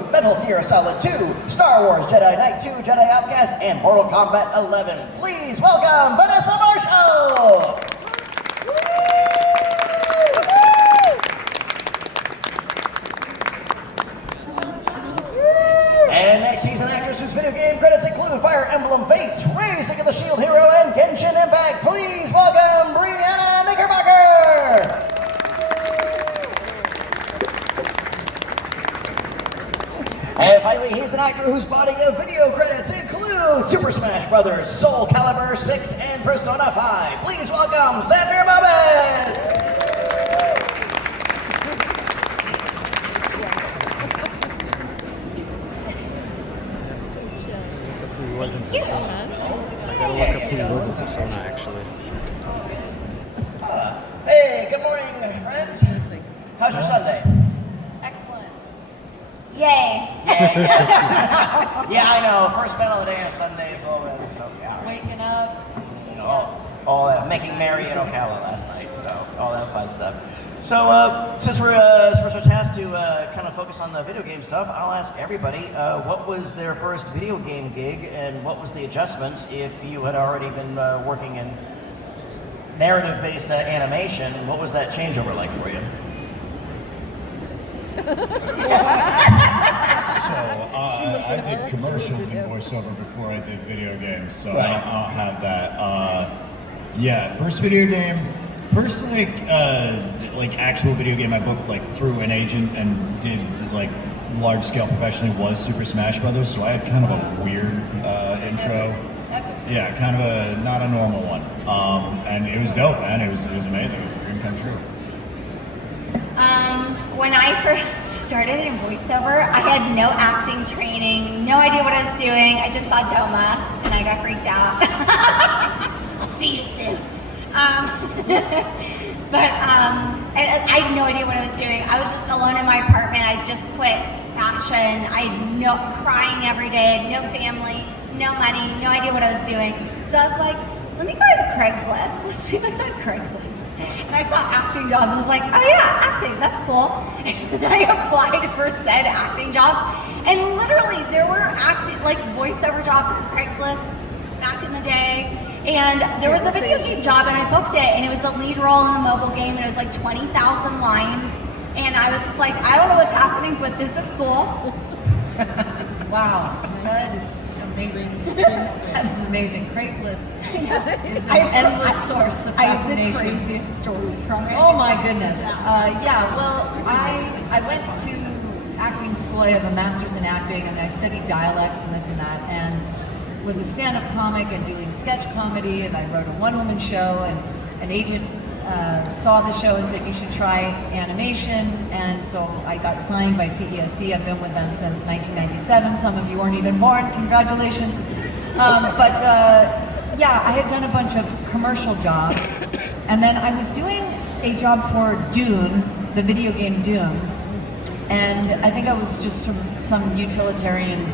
Metal Gear Solid 2, Star Wars Jedi Knight 2, Jedi Outcast, and Mortal Kombat 11. Please welcome Vanessa Marshall! And next, she's an actress whose video game credits include Fire Emblem Fates, Raising of the Shield Hero, and Genshin Impact. Please welcome Brianna Knickerbocker! And finally, he's an actor whose body of video credits include Super Smash Bros., Soul Calibur 6, and Persona 5. Please welcome Xander Mobus! Who wasn't Persona? I gotta look up who wasn't Persona, actually. Hey, good morning, friends. How's your Sunday? Excellent. Yay. Yeah, yes. Yeah, I know. First medal of the day on Sunday is all that. So, yeah. Waking up. You know, all that, making merry in Ocala last night, so all that fun stuff. So, since we're tasked to kind of focus on the video game stuff, I'll ask everybody, what was their first video game gig, and what was the adjustment if you had already been working in narrative-based animation? What was that changeover like for you? I did commercials and voiceover before I did video games, so Right. I don't have that. Yeah, first video game, first like actual video game I booked like through an agent and did like large scale professionally was Super Smash Brothers, so I had kind of a weird intro. Yeah, kind of a not a normal one, and it was dope, man. It was amazing. It was a dream come true. When I first started in voiceover, I had no acting training, no idea what I was doing. I just saw Doma and I got freaked out. I'll see you soon. I had no idea what I was doing. I was just alone in my apartment. I just quit fashion. I had no crying every day, I had no family, no money, no idea what I was doing. So I was like, let me go to Craigslist. Let's see what's on Craigslist. And I saw acting jobs. I was like, oh yeah, acting, that's cool. And I applied for said acting jobs. And literally there were voiceover jobs on Craigslist back in the day. And there was a video game job and I booked it, and it was the lead role in a mobile game, and it was like 20,000 lines. And I was just like, I don't know what's happening, but this is cool. Wow, that is amazing. That is amazing. Craigslist is an endless source of fascination. I have the craziest stories from it. Oh my goodness. Well, I went to acting school. I have a master's in acting, and I studied dialects and this and that, and was a stand-up comic and doing sketch comedy, and I wrote a one-woman show, and an agent saw the show and said, you should try animation, and so I got signed by CESD. I've been with them since 1997. Some of you weren't even born. Congratulations. I had done a bunch of commercial jobs, and then I was doing a job for Dune, the video game Doom, and I think I was just some utilitarian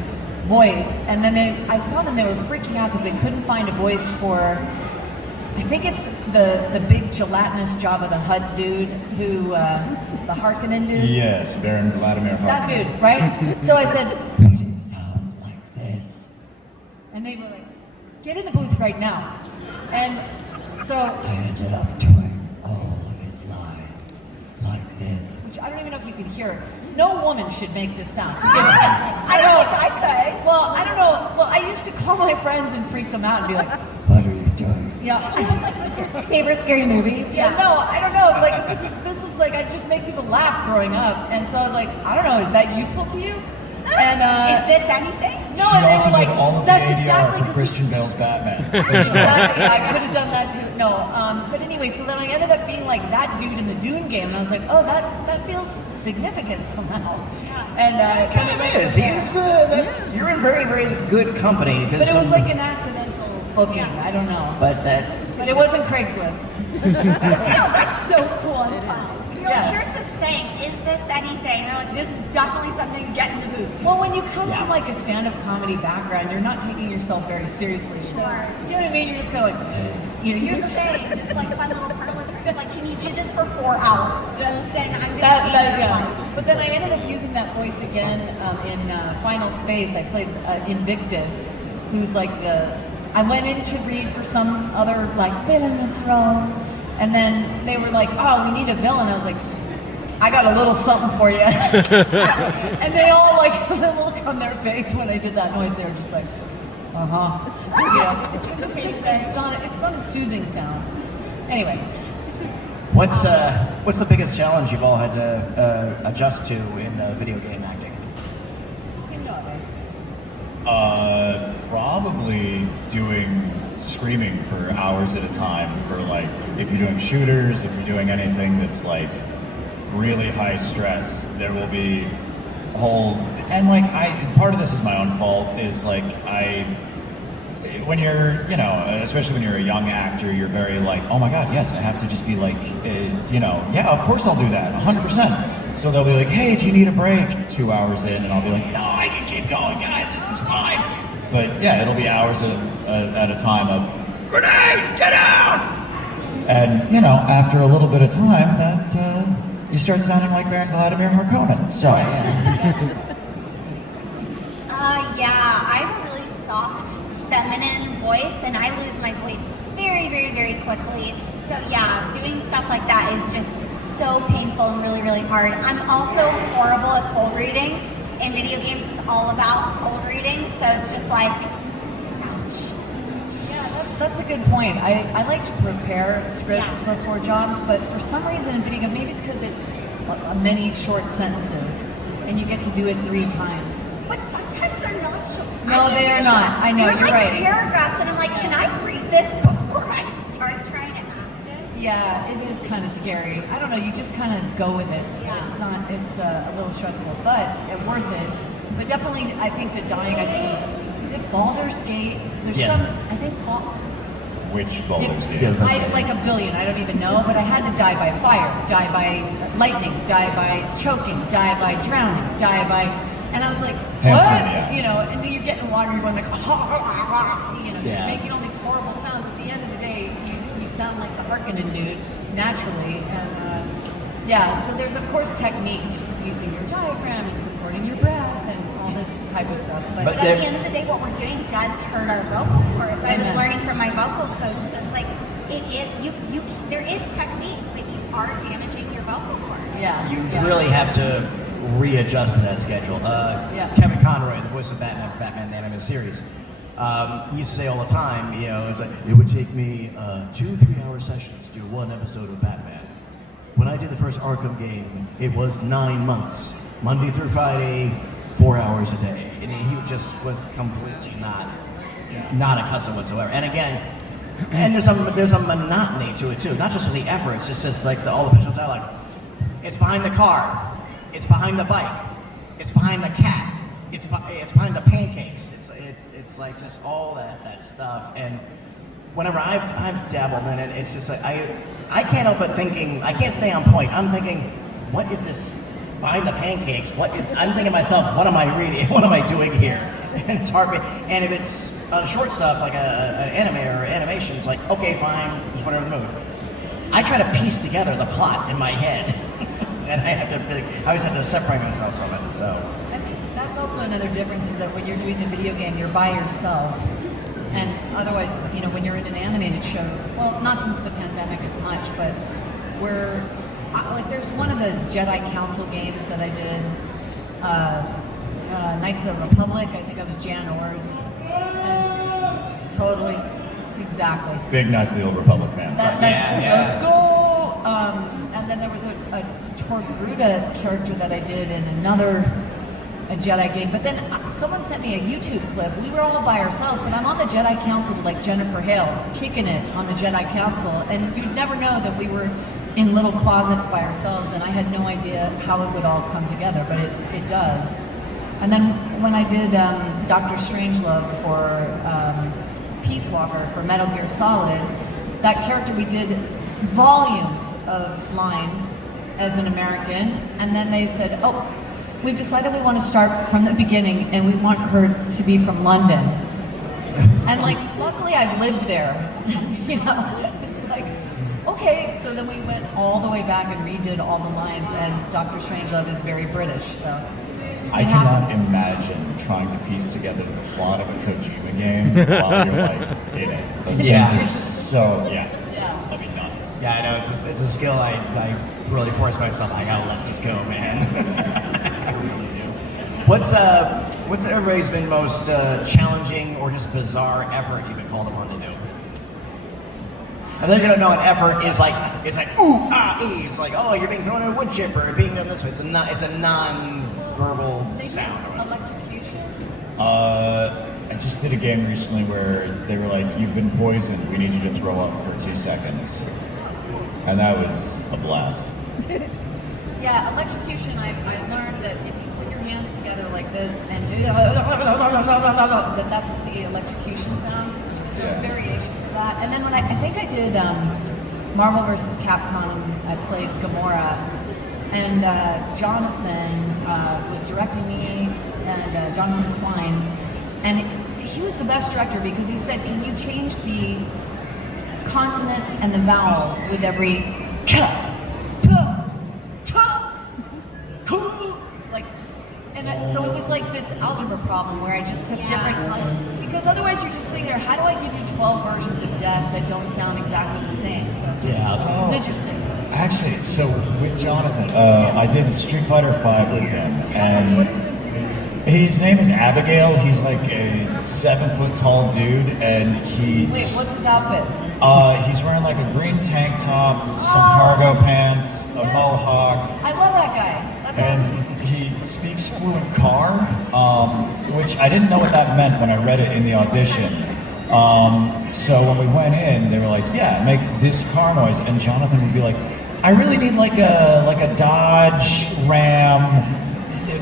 voice, and then I saw them, they were freaking out because they couldn't find a voice for, I think it's the big gelatinous Jabba the Hutt dude who, the Harkonnen dude? Yes, Baron Vladimir Harkonnen. That dude, right? So I said, would it sound like this? And they were like, get in the booth right now. And so I ended up doing all of his lines like this, which I don't even know if you could hear it. No woman should make this sound. I don't think I could. Well, I don't know. Well, I used to call my friends and freak them out and be like, what are you doing? I was like, what's your favorite scary movie? Yeah, no, I don't know. Like, this is like, I just make people laugh growing up. And so I was like, I don't know, is that useful to you? And is this anything? No, She and they also were like, did all of the that's ADR exactly for Christian Bale's Batman. Exactly, I could have done that too. No, but anyway, so then I ended up being like that dude in the Dune game, and I was like, oh, that feels significant somehow. And Kind of is. You're in very, very good company. but it was like an accidental booking. I don't know. But But it wasn't Craigslist. No, that's so cool and fun. So you're Yeah. like, here's this thing. Is this anything? And they're like, this is definitely something. Get in the booth. Well, when you come from like a stand-up comedy background, you're not taking yourself very seriously. So, Sure. you know what I mean? You're just kind of like, you know, Here's you're the thing. This is like fun little parlor trick. It's like, can you do this for 4 hours? Then I'm going to change your life. But then I ended up using that voice again in Final Space. I played Invictus, who's like I went in to read for some other like villainous role, and then they were like, "Oh, we need a villain." I was like, "I got a little something for you," and they all like the look on their face when I did that noise. They were just like, Yeah, it's not a soothing sound. Anyway. What's the biggest challenge you've all had to adjust to in video game acting? Seem to have Probably doing screaming for hours at a time for like if you're doing shooters, if you're doing anything that's like really high stress, there will be a whole and like part of this is my own fault is like when you're, especially when you're a young actor, you're very like, oh my God, yes, I have to just be like, yeah, of course I'll do that, 100%. So they'll be like, hey, do you need a break? 2 hours in, and I'll be like, no, I can keep going, guys, this is fine. But yeah, it'll be hours at a time of, grenade, get out! And, after a little bit of time, that you start sounding like Baron Vladimir Harkonnen. So, yeah, I have a really soft, feminine voice, and I lose my voice very, very, very quickly. So yeah, doing stuff like that is just so painful and really, really hard. I'm also horrible at cold reading, and video games is all about cold reading, so it's just like, ouch. Yeah, that's a good point. I like to prepare scripts before jobs, but for some reason in video games, maybe it's because it's many short sentences, and you get to do it 3 times. But sometimes they're not short. No, they are not. I know, you're like right. Paragraphs, and I'm like, can I read this before I start trying to act it? Yeah, it is kind of scary. I don't know, you just kind of go with it. Yeah. It's a little stressful, but worth it. But definitely, I think the dying, is it Baldur's Gate? There's some, I think, which Baldur's Gate? like a billion, I don't even know, but I had to die by fire, die by lightning, die by choking, die by drowning, die by, and I was like, what? And then you get in water and you're going like, you're making all these horrible sounds. At the end of the day, you sound like the Harkonnen dude, naturally, and so there's of course technique to using your diaphragm and supporting your breath and all this type of stuff. But at the end of the day, what we're doing does hurt our vocal cords. I was learning from my vocal coach, so it's like there is technique, but you are damaging your vocal cords. Yeah, you really have to readjust to that schedule. Kevin Conroy, the voice of Batman the Animated Series, he used to say all the time, it's like, it would take me 2 3-hour sessions to do 1 episode of Batman. When I did the first Arkham game, it was 9 months, Monday through Friday, 4 hours a day. And he just was completely not accustomed whatsoever. And again, and there's a monotony to it too, not just with the efforts, it's just like all the visual dialogue. It's behind the car. It's behind the bike. It's behind the cat. It's behind the pancakes. It's like just all that stuff. And whenever I've dabbled in it, it's just like I can't help but thinking. I can't stay on point. I'm thinking, what is this behind the pancakes? I'm thinking to myself, what am I reading? What am I doing here? And it's hard. And if it's short stuff like an anime or animation, it's like, okay, fine, just whatever the mood. I try to piece together the plot in my head. And I always have to separate myself from it. So I think that's also another difference is that when you're doing the video game, you're by yourself, and otherwise, when you're in an animated show, well, not since the pandemic as much, but there's one of the Jedi Council games that I did, Knights of the Republic. I think I was Jan Ors. And totally, exactly. Big Knights of the Old Republic fan. Let's go. And then there was a Torgruda character that I did in a Jedi game. But then someone sent me a YouTube clip. We were all by ourselves, but I'm on the Jedi Council with like Jennifer Hale, kicking it on the Jedi Council. And you'd never know that we were in little closets by ourselves, and I had no idea how it would all come together, but it does. And then when I did Dr. Strangelove for Peace Walker for Metal Gear Solid, that character we did volumes of lines as an American, and then they said, oh, we've decided we want to start from the beginning and we want her to be from London. And like, luckily I've lived there, it's like, okay. So then we went all the way back and redid all the lines, and Dr. Strangelove is very British, so. I cannot imagine trying to piece together the plot of a Kojima game while you're like in it. Those things are so, that'd be nuts. Yeah, I know, it's a skill I really force myself, I gotta let this go, man. I really do. What's everybody's been most challenging or just bizarre effort you've been called upon to do? I think you don't know an effort is like, it's like, ooh, ah, ee. It's like, oh, you're being thrown in a wood chipper, being done this way. It's a non-verbal sound. Electrocution? I just did a game recently where they were like, you've been poisoned, we need you to throw up for 2 seconds. And that was a blast. Yeah, electrocution, I learned that if you put your hands together like this and that's the electrocution sound. So variations of that. And then when I think I did Marvel vs. Capcom, I played Gamora, and Jonathan was directing me, and Jonathan Klein, and he was the best director because he said, can you change the consonant and the vowel with every like, and so it was like this algebra problem where I just took different, because otherwise you're just sitting there, how do I give you 12 versions of death that don't sound exactly the same? So it was interesting. Actually, so with Jonathan, I did Street Fighter V with him, and his name is Abigail. He's like a 7-foot tall dude, and Wait, what's his outfit? He's wearing like a green tank top, some cargo pants, a mohawk. I love that guy. That's awesome. And he speaks fluent car, which I didn't know what that meant when I read it in the audition. So when we went in, they were like, yeah, make this car noise. And Jonathan would be like, I really need like a Dodge Ram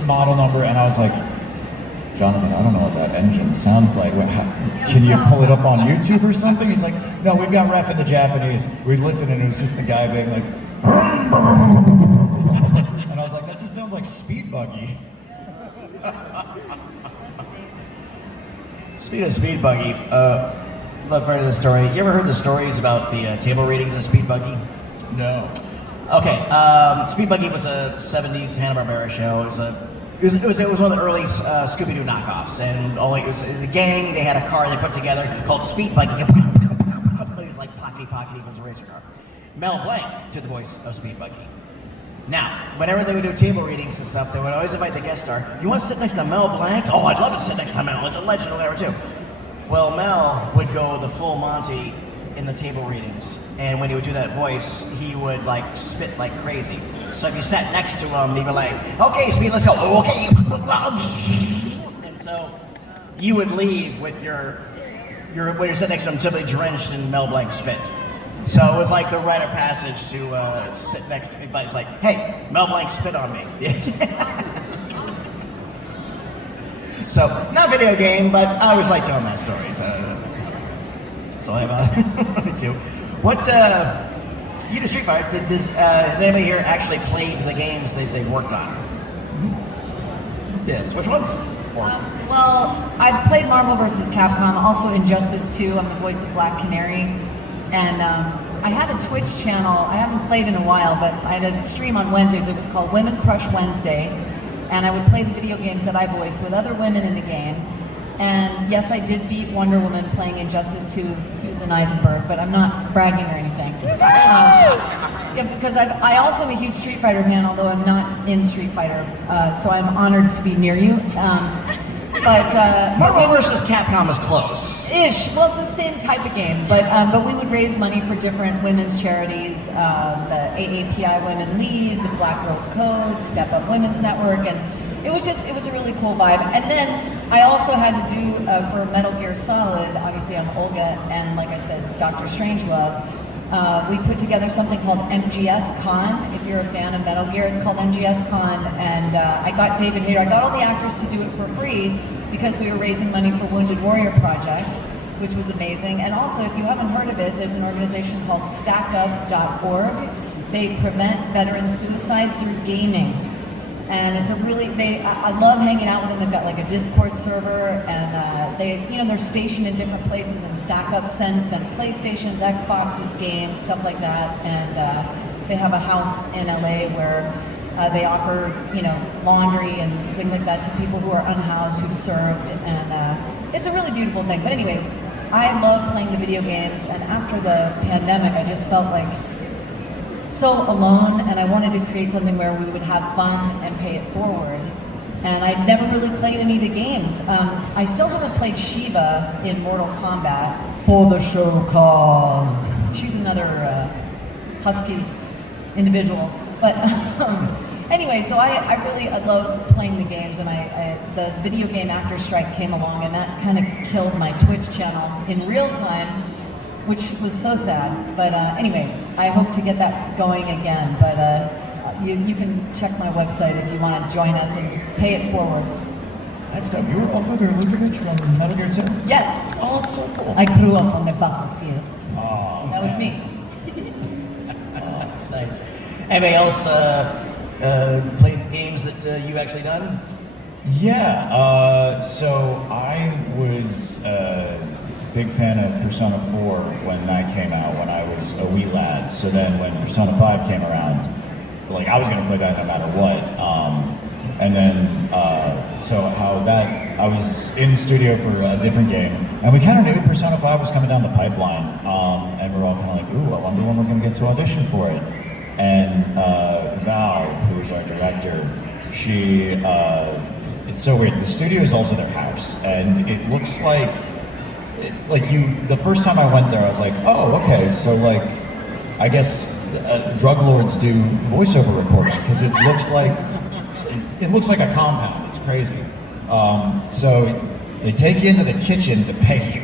model number. And I was like, Jonathan, I don't know what that engine sounds like. Can you pull it up on YouTube or something? He's like, no, we've got ref in the Japanese. We listened and it was just the guy being like, and I was like, that just sounds like Speed Buggy. Speaking of Speed Buggy, love part of the story. You ever heard the stories about the table readings of Speed Buggy? No. Okay, Speed Buggy was a 70s Hanna-Barbera show. It was one of the early Scooby-Doo knockoffs, and it was a gang. They had a car they put together called Speed Buggy. It was like Pockety equals a racer car. Mel Blanc did the voice of Speed Buggy. Now, whenever they would do table readings and stuff, they would always invite the guest star. You want to sit next to Mel Blanc? Oh, I'd love to sit next to Mel. He's a legend or whatever, too. Well, Mel would go the full Monty in the table readings, and when he would do that voice, he would like spit like crazy. So if you sat next to him, he'd be like, "Okay, Speed, let's go." Okay, and so you would leave with your when you're sitting next to him, typically drenched in Mel Blanc spit. So it was like the rite of passage to sit next to anybody. It's like, "Hey, Mel Blanc spit on me." So not video game, but I always like telling that story. So I have too. What you do Street Fighter? Has anybody here actually played the games they've worked on? Yes. Which ones? Well, I've played Marvel vs. Capcom, also Injustice 2. I'm the voice of Black Canary, and I had a Twitch channel. I haven't played in a while, but I had a stream on Wednesdays. It was called Women Crush Wednesday, and I would play the video games that I voiced with other women in the game. And yes, I did beat Wonder Woman playing Injustice 2 with Susan Eisenberg, but I'm not bragging or anything. Yeah, because I also am a huge Street Fighter fan, although I'm not in Street Fighter, so I'm honored to be near you. Marvel vs. Capcom is close. Ish. Well, it's the same type of game, but we would raise money for different women's charities, the AAPI Women Lead, the Black Girls Code, Step Up Women's Network, and it was a really cool vibe. And then I also had to do, for Metal Gear Solid, obviously I'm Olga, and like I said, Dr. Strangelove, we put together something called MGS Con. If you're a fan of Metal Gear, it's called MGS Con, and I got David Hayter, I got all the actors to do it for free because we were raising money for Wounded Warrior Project, which was amazing. And also, if you haven't heard of it, there's an organization called StackUp.org. They prevent veteran suicide through gaming. And it's a really, I love hanging out with them. They've got like a Discord server, and they're stationed in different places, and Stack Up sends them PlayStations, Xboxes, games, stuff like that. And they have a house in LA where they offer, laundry and things like that to people who are unhoused, who've served, and it's a really beautiful thing. But anyway, I love playing the video games, and after the pandemic, I just felt like so alone, and I wanted to create something where we would have fun and pay it forward. And I'd never really played any of the games. I still haven't played Shiva in Mortal Kombat. For the show call. She's another husky individual. But anyway, so I love playing the games, and the video game actor strike came along, and that kind of killed my Twitch channel in real time, which was so sad. But anyway, I hope to get that going again. But you can check my website if you want to join us and pay it forward. That's dope. You were Oliver Lukovich from Metal Gear 2? Yes. Oh, it's so cool. I grew up on the battlefield. Oh, That was me. Nice. Anybody else play the games that you actually done? Yeah, so I was a big fan of Persona 4 when that came out, when I was a wee lad. So then when Persona 5 came around, like I was gonna play that no matter what. And then, I was in the studio for a different game, and we kind of knew Persona 5 was coming down the pipeline, and we were all kind of like, ooh, I wonder when we're gonna get to audition for it. And Val, who was our director, she, it's so weird, the studio is also their house, and it looks like, the first time I went there, I was like, oh, okay, so like, I guess drug lords do voiceover recording, because it looks like a compound. It's crazy. So they take you into the kitchen to pay you.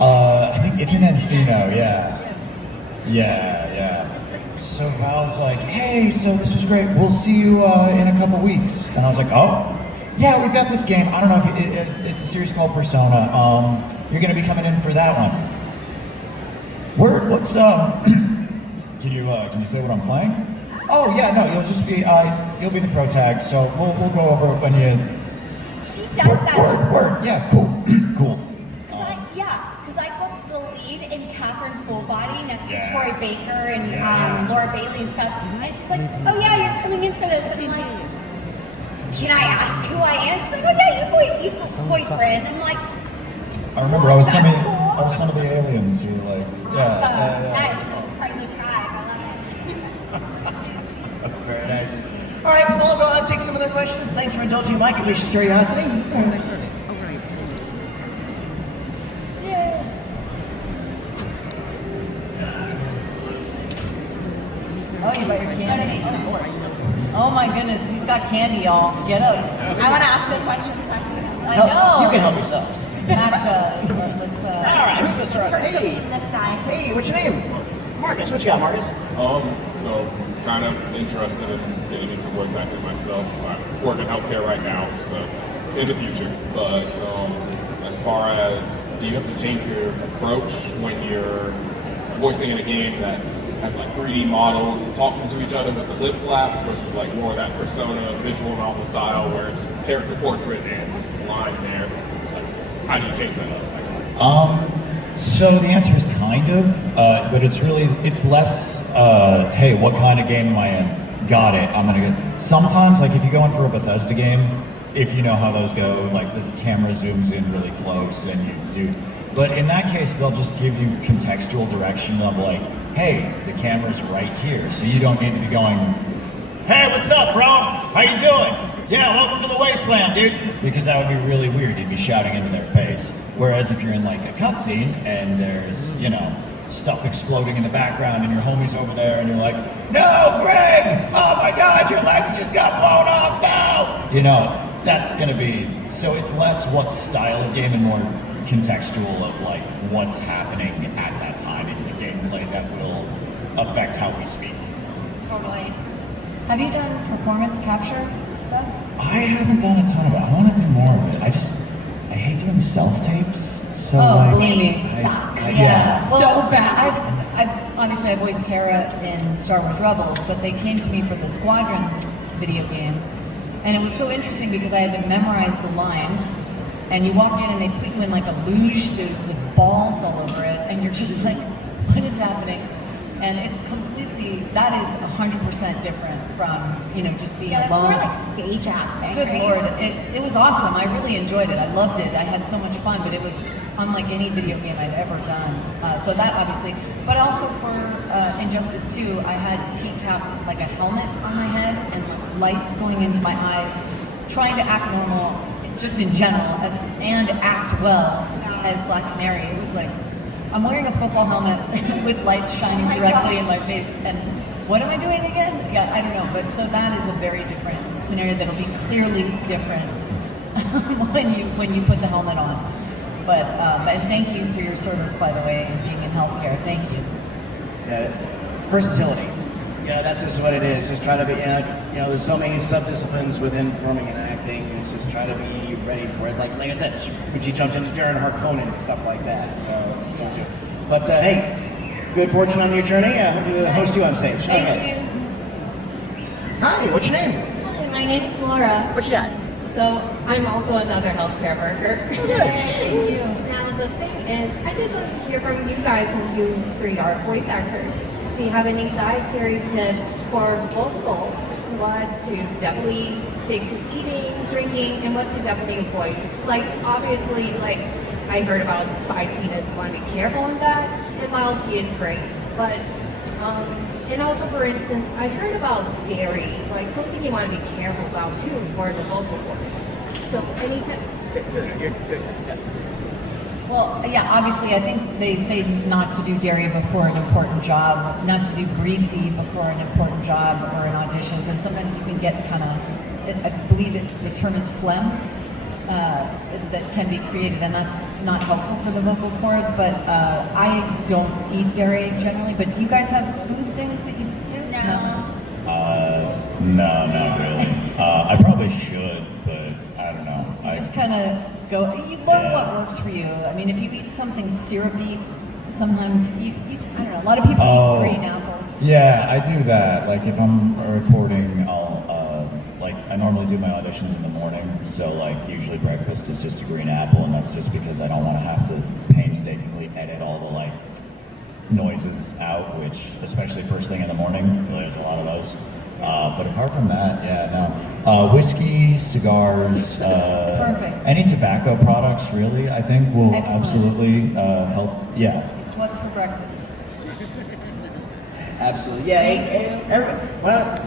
I think it's in Encino, yeah. So Val's like, hey, so this was great. We'll see you in a couple weeks. And I was like, oh, yeah, we've got this game. I don't know if it's a series called Persona. You're gonna be coming in for that one. Word, what's can you say what I'm playing? Oh yeah, no, you'll be the pro tag, so we'll go over it when you. She does that. Word. Yeah, cool. Because I booked the lead in Catherine Full Body next to Tori Baker and Laura Bailey and stuff. And she's like, oh yeah, you're coming in for this. And I'm like, can I ask who I am? She's like, oh yeah, you voice Rin. I'm like, I remember I was some of the aliens who were like, Nice. This is part of the tribe. I love it. Very nice. All right, well, I'll go out and take some of their questions. Thanks for indulging my capricious curiosity. Oh, you got your candy. Oh my goodness, he's got candy, y'all. Get up. I want to ask good questions. So I can know. I know. You can help yourselves. Match, let's All right, who's this first? Hey, This side. hey, what's your name? Marcus. What you got, Marcus? So kind of interested in getting into voice acting myself. I work in healthcare right now, so in the future. But as far as, do you have to change your approach when you're voicing in a game that's has like 3D models talking to each other with the lip flaps versus like more of that persona visual novel style where it's character portrait and it's the line there? Like, how do you change that up? So the answer is kind of, but it's less, hey, what kind of game am I in? Got it, I'm gonna go. Sometimes, like if you go in for a Bethesda game, if you know how those go, like the camera zooms in really close and you do, but in that case, they'll just give you contextual direction of like, hey, the camera's right here, so you don't need to be going, hey, what's up, bro? How you doing? Yeah, welcome to the wasteland, dude. Because that would be really weird. You'd be shouting into their face. Whereas if you're in like a cutscene and there's, stuff exploding in the background and your homie's over there and you're like, no, Greg! Oh my God, your legs just got blown off now! That's gonna be, so it's less what style of game and more contextual of like what's happening at that time in the gameplay that will affect how we speak. Totally. Have you done performance capture stuff? I haven't done a ton of it. I want to do more of it. I hate doing self-tapes. So believe me. Suck. Yeah. Well, so bad. I've obviously I voiced Hera in Star Wars Rebels, but they came to me for the Squadrons video game. And it was so interesting because I had to memorize the lines, and you walk in and they put you in like a luge suit with balls all over it, and you're just like, what is happening? And it's completely, that is 100% different from, just being Yeah, that's alone. more like stage acting. Good right? Lord, it was awesome. I really enjoyed it. I loved it. I had so much fun, but it was unlike any video game I'd ever done. So that obviously, but also for Injustice 2, I had PCAP, like a helmet on my head and lights going into my eyes, trying to act normal, just in general, and act well as Black Canary. It was like, I'm wearing a football helmet with lights shining directly in my face, and what am I doing again? Yeah, I don't know, but so that is a very different scenario that'll be clearly different when you put the helmet on. But and thank you for your service, by the way, and being in healthcare. Thank you. Yeah, versatility. Yeah, that's just what it is. Just try to be, there's so many sub-disciplines within performing and acting. It's just try to be ready for it. Like I said, when she jumped into Darren Harkonnen and stuff like that. So too. But hey, good fortune on your journey. I hope to host you on stage. Thank Okay. you. Hi, what's your name? Hi, my name's Laura. What you got? So I'm also another healthcare worker. Thank you. Now the thing is, I just wanted to hear from you guys since you three are voice actors. Do you have any dietary tips for vocals? What to definitely stick to eating, drinking, and what to definitely avoid? Like obviously, like I heard about the spiciness, you want to be careful on that. And mild tea is great, but and also for instance, I heard about dairy, like something you want to be careful about too for the vocal cords. So any tips? Well, yeah, obviously, I think they say not to do dairy before an important job, not to do greasy before an important job or an audition, because sometimes you can get kind of, I believe the term is phlegm, that can be created, and that's not helpful for the vocal cords, but I don't eat dairy generally, but do you guys have food things that you do? No. No, not really. I probably should, but I don't know. You just kind of go, you learn what works for you. I mean, if you eat something syrupy, sometimes I don't know, a lot of people eat green apples. Yeah, I do that. Like if I'm recording, I'll I normally do my auditions in the morning, so like usually breakfast is just a green apple, and that's just because I don't want to have to painstakingly edit all the like noises out, which especially first thing in the morning, there's a lot of those. But apart from that, yeah, no. Whiskey, cigars, Perfect. Any tobacco products really, I think will Excellent. absolutely help. Yeah. It's what's for breakfast. Absolutely. Yeah.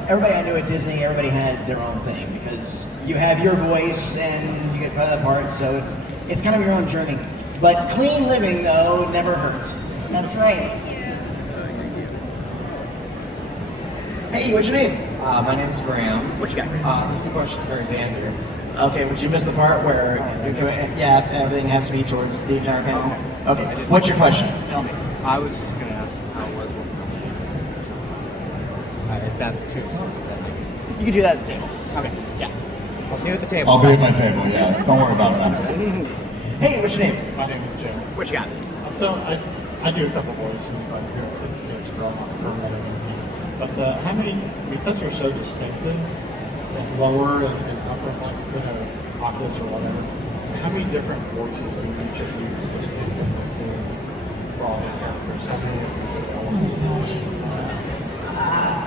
Everybody I knew at Disney, everybody had their own thing because you have your voice and you get put that part, so it's kind of your own journey. But clean living though never hurts. That's right. Hey, what's your name? My name is Graham. What you got? This is a question for Xander. Okay, but you missed the part where everything has to be towards the entire panel. Okay, what's your question? Tell me. I was just going to ask how it was working on the if that's too exclusive. You can do that at the table. Okay. Yeah. I'll see you at the table. I'll be at my table, yeah. Don't worry about that. Hey, what's your name? My name is Jim. What you got? So I do a couple voices, but it's from another team. But how many, because you're so distinctive, lower and upper octaves or whatever, how many different voices do each of you distinctive doing for all the characters? How many elements?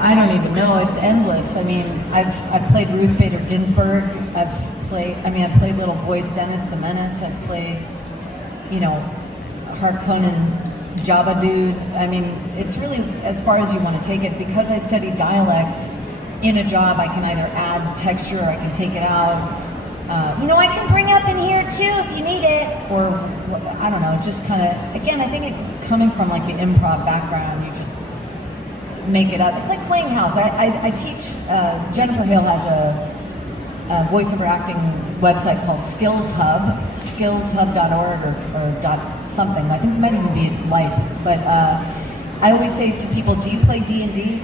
I don't even know. It's endless. I mean, I've played Ruth Bader Ginsburg. I've played little boys Dennis the Menace. I've played, Harkonnen Jabba dude. I mean, it's really as far as you want to take it. Because I study dialects in a job, I can either add texture or I can take it out. I can bring up in here too if you need it, or I don't know. Just kind of again, I think coming from like the improv background, you just make it up. It's like playing house. I teach. Jennifer Hale has a voiceover acting website called Skills Hub, skillshub.org or dot something. I think it might even be Life. But I always say to people, do you play D&D?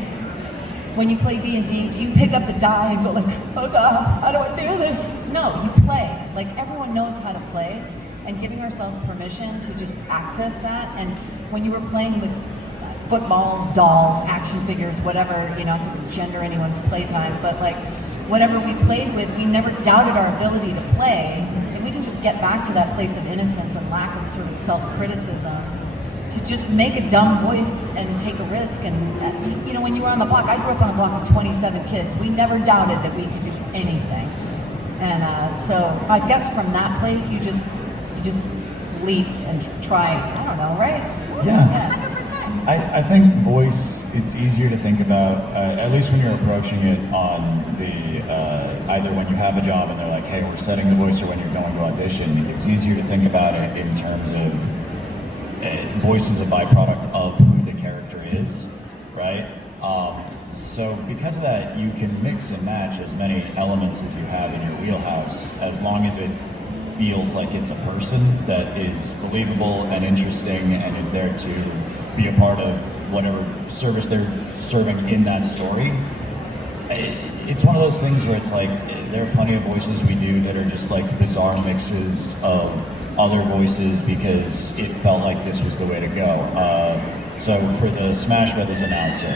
When you play D&D, do you pick up the die and go like, oh God, how do I do this? No, you play. Like everyone knows how to play, and giving ourselves permission to just access that. And when you were playing with footballs, dolls, action figures, whatever, not to gender anyone's playtime, but like whatever we played with, we never doubted our ability to play. If we can just get back to that place of innocence and lack of sort of self-criticism, to just make a dumb voice and take a risk. And you know, when you were on the block, I grew up on a block with 27 kids. We never doubted that we could do anything. And so I guess from that place, you just leap and try. I don't know, right? Yeah. I think voice, it's easier to think about, at least when you're approaching it on the, either when you have a job and they're like, hey, we're setting the voice, or when you're going to audition, it's easier to think about it in terms of voice is a byproduct of who the character is, right? So because of that, you can mix and match as many elements as you have in your wheelhouse, as long as it feels like it's a person that is believable and interesting and is there to be a part of whatever service they're serving in that story. It's one of those things where it's like, there are plenty of voices we do that are just like bizarre mixes of other voices because it felt like this was the way to go. So for the Smash Brothers announcer,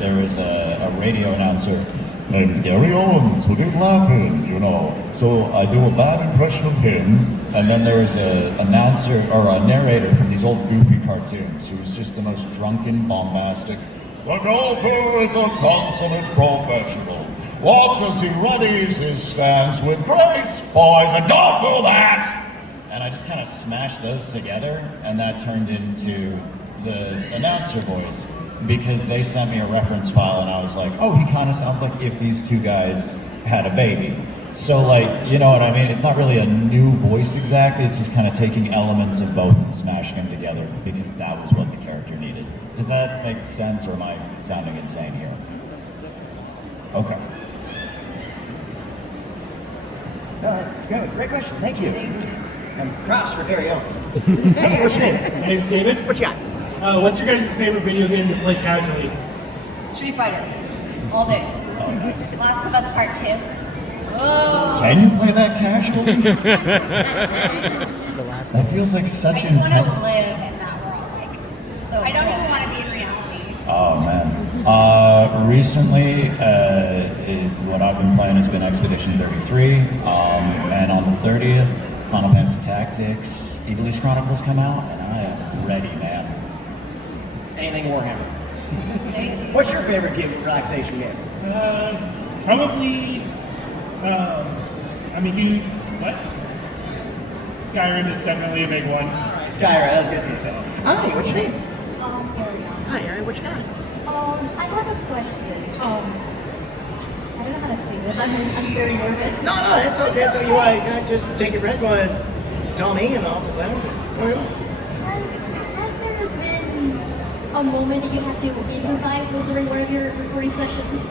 there was a radio announcer named Gary Owens who did laughing, you know. So I do a bad impression of him, and then there was an announcer or a narrator from these old goofy cartoons who was just the most drunken, bombastic. The golfer is a consummate professional. Watch as he readies his stance with grace, boys, and don't do that! And I just kind of smashed those together, and that turned into the announcer voice, because they sent me a reference file and I was like, oh, he kind of sounds like if these two guys had a baby. So like, you know what I mean? It's not really a new voice exactly, it's just kind of taking elements of both and smashing them together because that was what the character needed. Does that make sense, or am I sounding insane here? Okay. Good. Great question. Thank you. And props for Gary Owens. Hey, what's your name? My name's David. What you got? What's your guys' favorite video game to play casually? Street Fighter, all day. Oh, nice. Last of Us Part 2. Oh. Can you play that casually? That feels like such I just want intense. to live in that world. Like, so I don't even want to be in reality. Oh man. Recently, what I've been playing has been Expedition 33, and on the 30th, Final Fantasy Tactics, Evil East Chronicles come out, and I am ready, man. Anything Warhammer. What's your favorite game, relaxation game? Probably, what? Skyrim is definitely a big one. Skyrim, that's good too. Hi, what's your name? Ariana. Hi, Ari, what you got? I have a question. I don't know how to say this. I'm very nervous. No, it's okay. So you want to just take your breath, go ahead, tell me, and I'll tell them. Has there been a moment that you had to improvise during one of your recording sessions?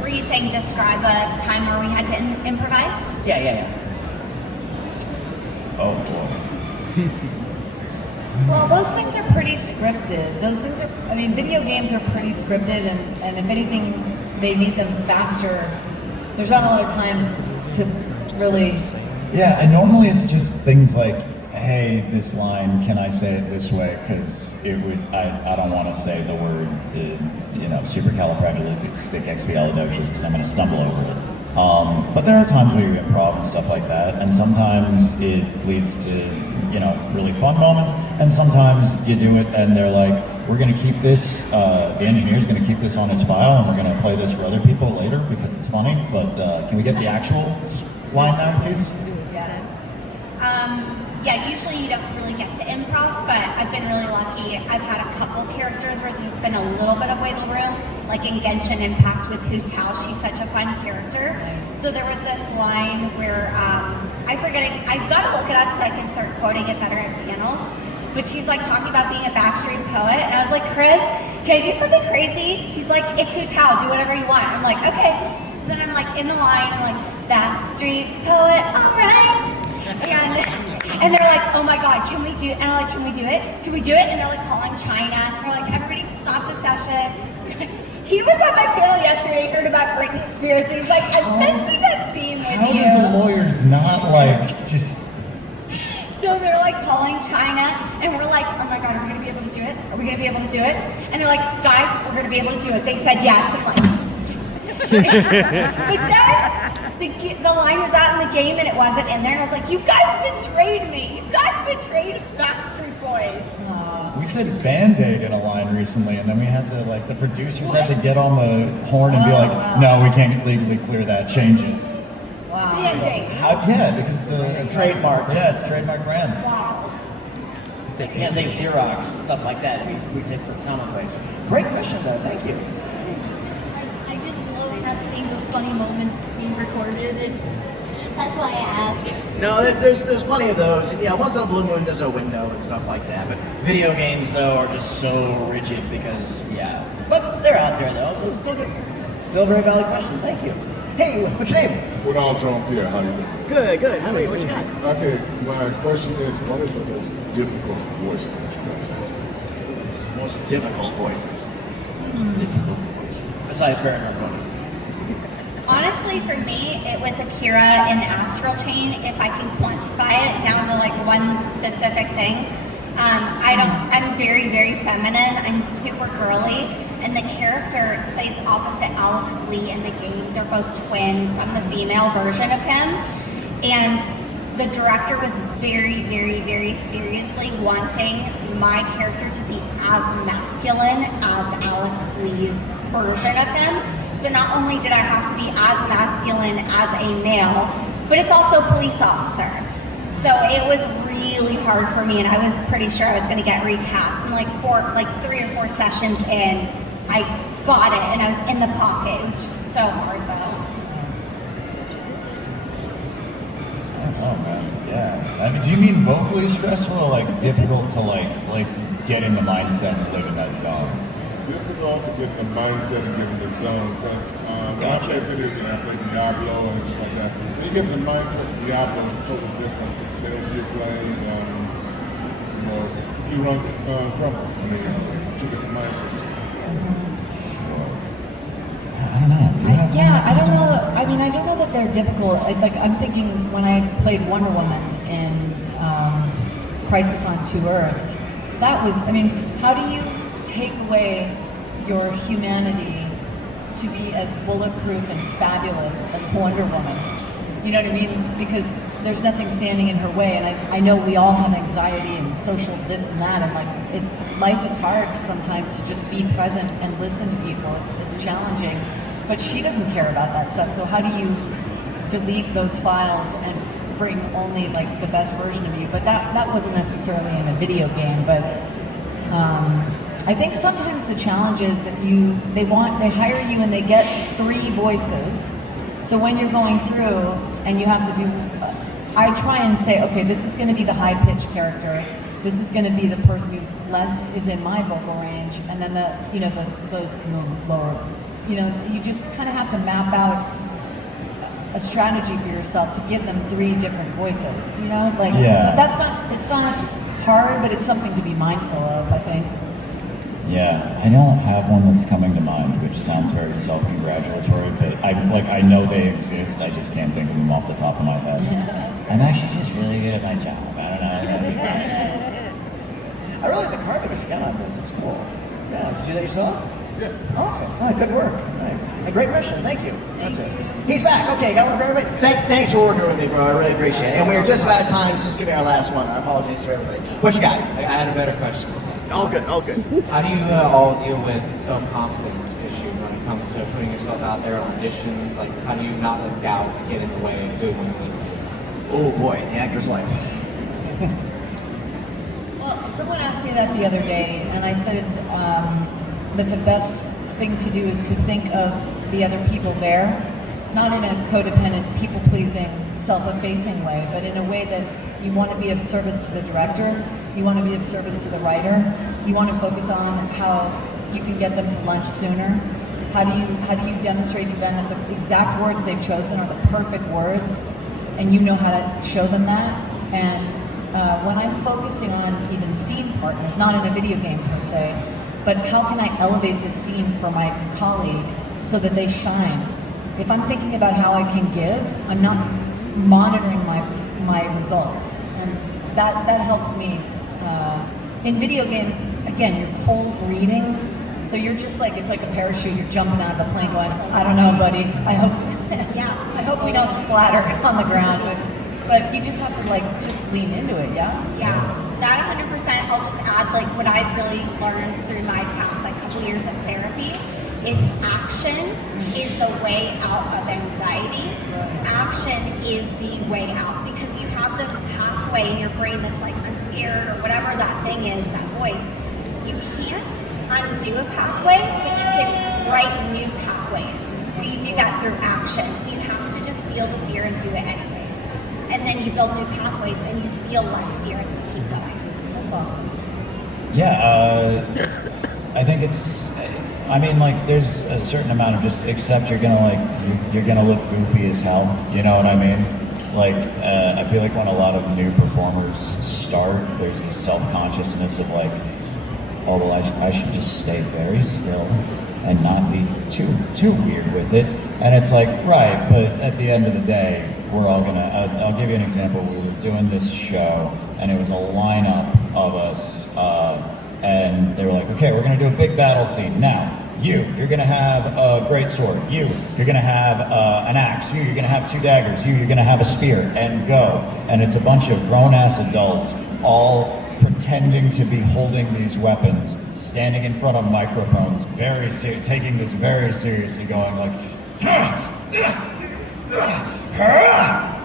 Were you saying describe a time where we had to improvise? Yeah. Oh boy. Well, those things are pretty scripted. Video games are pretty scripted, and if anything, they need them faster. There's not a lot of time to really... Yeah, and normally it's just things like, hey, this line, can I say it this way? Because I don't want to say the word, supercalifragilisticexpialidocious, because I'm going to stumble over it. But there are times where you improv and stuff like that, and sometimes it leads to, really fun moments, and sometimes you do it and they're like, we're going to keep this, the engineer's going to keep this on his file, and we're going to play this for other people later because it's funny, but can we get the actual line now, please? Yeah, usually you don't really get to improv, but I've been really lucky. I've had a couple characters where there's been a little bit of wiggle room, like in Genshin Impact with Hu Tao. She's such a fun character. So there was this line where, I forget it, I've got to look it up so I can start quoting it better at panels, but she's like talking about being a backstreet poet, and I was like, Chris, can I do something crazy? He's like, it's Hu Tao, do whatever you want. I'm like, okay. So then I'm like in the line, I'm like, backstreet poet, all right. And they're like, oh my God, can we do it? And I'm like, can we do it? Can we do it? And they're like calling China. They're like, everybody stop the session. He was on my panel yesterday, heard about Britney Spears, so he's like, I'm sensing that theme with How you. do the lawyers not just... So So they're like calling China, and we're like, oh my God, are we gonna be able to do it? Are we gonna be able to do it? And they're like, guys, we're gonna be able to do it. They said yes. I'm like, but then the line was out in the game and it wasn't in there, and I was like, you guys betrayed me. You guys betrayed Backstreet Boys. We said Band-Aid in a line recently, and then we had to, like, the producers had to get on the horn and be like, no, we can't legally clear that, change it. Wow. Band-Aid. Yeah, because it's a trademark. Yeah, it's a trademark brand. Wild. You can't say Xerox and stuff like that. We take for commonplace. Great question, though. Thank you. I just love seeing those funny moments being recorded. That's why I ask. No, there's plenty of those. Yeah, once in a blue moon, there's a window and stuff like that. But video games, though, are just so rigid because, yeah. But they're out there, though, so it's still good. Still a very valid question. Thank you. Hey, what's your name? With all John Pierre, how you doing? Good, good. How are you? What you got? Okay, my question is, what is the most difficult voices that you guys have? Most difficult voices. Difficult voices. Besides Baron Harkonnen. Honestly, for me, it was Akira in Astral Chain. If I can quantify it down to like one specific thing, I'm very, very feminine. I'm super girly, and the character plays opposite Alex Lee in the game. They're both twins. I'm the female version of him, and the director was very, very, very seriously wanting my character to be as masculine as Alex Lee's version of him. So not only did I have to be as masculine as a male, but it's also a police officer. So it was really hard for me, and I was pretty sure I was going to get recast. And like 3 or 4 sessions in, I got it, and I was in the pocket. It was just so hard, though. Oh man, yeah. I mean, do you mean vocally stressful or like difficult to like get in the mindset and live in that zone? Difficult to get in the mindset and get in the zone because when I play video games, I play Diablo and stuff like that. When you get in the mindset of Diablo, it's totally different than if you're playing, you run Crumble. I mean, 2 different mindsets. I don't know. I don't know. I mean, I don't know that they're difficult. I'm thinking when I played Wonder Woman in Crisis on 2 Earths, that was, I mean, how do you take away your humanity to be as bulletproof and fabulous as Wonder Woman? You know what I mean? Because there's nothing standing in her way, and I know we all have anxiety and social this and that, and life is hard sometimes to just be present and listen to people. It's challenging, but she doesn't care about that stuff. So how do you delete those files and bring only like the best version of you? But that wasn't necessarily in a video game, but I think sometimes the challenge is that they hire you and they get 3 voices. So when you're going through and you have to do, I try and say, okay, this is going to be the high-pitched character. This is going to be the person who is in my vocal range, and then the lower. You just kind of have to map out a strategy for yourself to give them 3 different voices. But it's not hard, but it's something to be mindful of, I think. Yeah, I don't have one that's coming to mind, which sounds very self-congratulatory, but I know they exist, I just can't think of them off the top of my head. I'm actually just really good at my job, I don't know. I really like the carvings you got on this. It's cool. Yeah, did you do that yourself? Yeah. Awesome. Oh, good work. Right. A great question. Thank you. He's back. Okay, got one for everybody. Thanks for working with me, bro. I really appreciate it. And we're just about out of time, so just give me our last one. Our apologies to everybody. What you got? I had a better question. All good. All good. How do you all deal with self-confidence issues when it comes to putting yourself out there on auditions? Like, how do you not let doubt get in the way of doing what you need to do? Oh boy, the actor's life. Well, someone asked me that the other day, and I said that the best thing to do is to think of the other people there, not in a codependent, people-pleasing, self-effacing way, but in a way that you want to be of service to the director, you want to be of service to the writer, you want to focus on how you can get them to lunch sooner. How do you demonstrate to them that the exact words they've chosen are the perfect words, and you know how to show them that? And when I'm focusing on even scene partners, not in a video game per se, but how can I elevate this scene for my colleague so that they shine? If I'm thinking about how I can give, I'm not monitoring my results. And that helps me. In video games, again, you're cold reading, so you're just like, it's like a parachute. You're jumping out of the plane going, I don't know, buddy. I hope we don't splatter on the ground. But you just have to like just lean into it, yeah? Yeah, that 100%. I'll just add like what I've really learned through my past like couple years of therapy is action is the way out of anxiety. Action is the way out because you have this pathway in your brain that's like, I'm scared or whatever that thing is, that voice. You can't undo a pathway, but you can write new pathways. So you do that through action. So you have to just feel the fear and do it anyways. And then you build new pathways and you feel less fear as you keep going. That's awesome. Yeah, I think it's, I mean, like, there's a certain amount of just accept you're gonna look goofy as hell, you know what I mean? Like, I feel like when a lot of new performers start, there's this self-consciousness of like, oh, well, I should just stay very still and not be too weird with it. And it's like, right, but at the end of the day, we're all gonna, I'll give you an example. We were doing this show and it was a lineup of us, and they were like, okay, we're gonna do a big battle scene. Now, you're gonna have a great sword. You're gonna have an axe. You're gonna have 2 daggers. You're gonna have a spear, and go. And it's a bunch of grown-ass adults all pretending to be holding these weapons, standing in front of microphones, taking this very seriously, going like,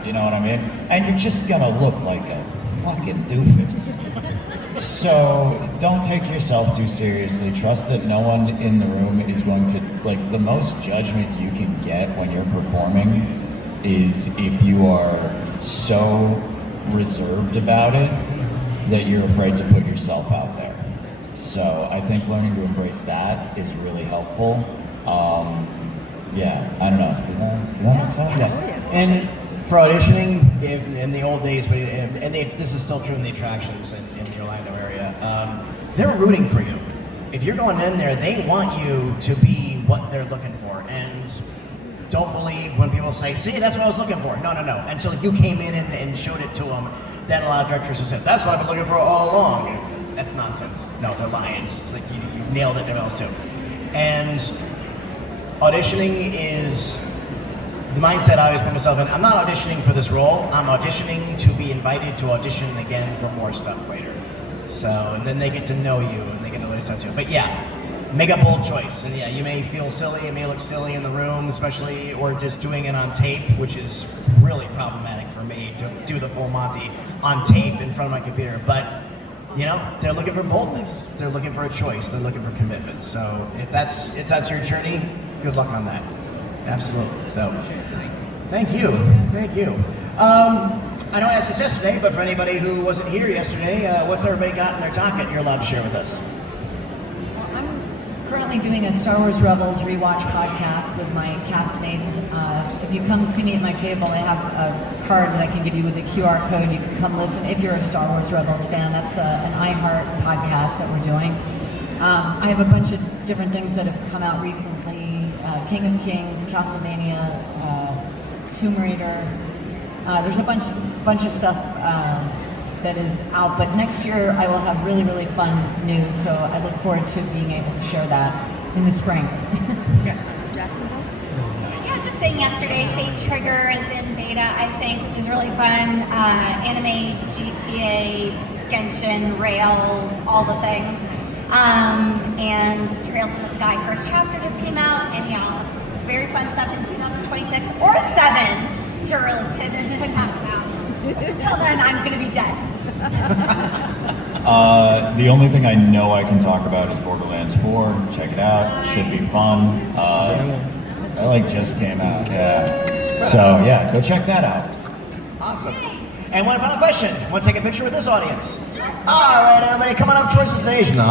you know what I mean? And you're just gonna look like a fucking doofus. So don't take yourself too seriously. Trust that no one in the room is going to, like, the most judgment you can get when you're performing is if you are so reserved about it that you're afraid to put yourself out there. So I think learning to embrace that is really helpful. Yeah, I don't know. Does that make sense? Yeah. And for auditioning in the old days, this is still true in the attractions in the Orlando area, they're rooting for you. If you're going in there, they want you to be what they're looking for. And don't believe when people say, see, that's what I was looking for. No. Until you came in and showed it to them, then a lot of directors have said, that's what I've been looking for all along. That's nonsense. No, they're lying. It's like you nailed it, everyone else too. And auditioning is the mindset I always put myself in. I'm not auditioning for this role. I'm auditioning to be invited to audition again for more stuff later. So, and then they get to know you and they get to know stuff too. But yeah, make a bold choice. And yeah, you may feel silly, it may look silly in the room, especially, or just doing it on tape, which is really problematic for me to do the full Monty on tape in front of my computer. But, you know, they're looking for boldness. They're looking for a choice. They're looking for commitment. So if that's your journey, good luck on that. Absolutely. So, thank you. I know I asked this yesterday, but for anybody who wasn't here yesterday, what's everybody got in their docket you're allowed to share with us? I'm currently doing a Star Wars Rebels rewatch podcast with my castmates. If you come see me at my table, I have a card that I can give you with a QR code. You can come listen if you're a Star Wars Rebels fan. That's an iHeart podcast that we're doing. I have a bunch of different things that have come out recently. King of Kings, Castlevania, Tomb Raider. There's a bunch of stuff that is out, but next year I will have really, really fun news, so I look forward to being able to share that in the spring. Jacksonville? Yeah, just saying yesterday, Fate Trigger is in beta, I think, which is really fun. Anime, GTA, Genshin, Rail, all the things. And Trails in the Sky first chapter just came out, and yeah, it's very fun stuff in 2026 or 7 to talk about. Until then, I'm gonna be dead. The only thing I know I can talk about is Borderlands 4. Check it out. Should be fun. That just came out. Yeah. So yeah, go check that out. Awesome. And one final question. Want to take a picture with this audience? All right, everybody, coming up towards the stage now.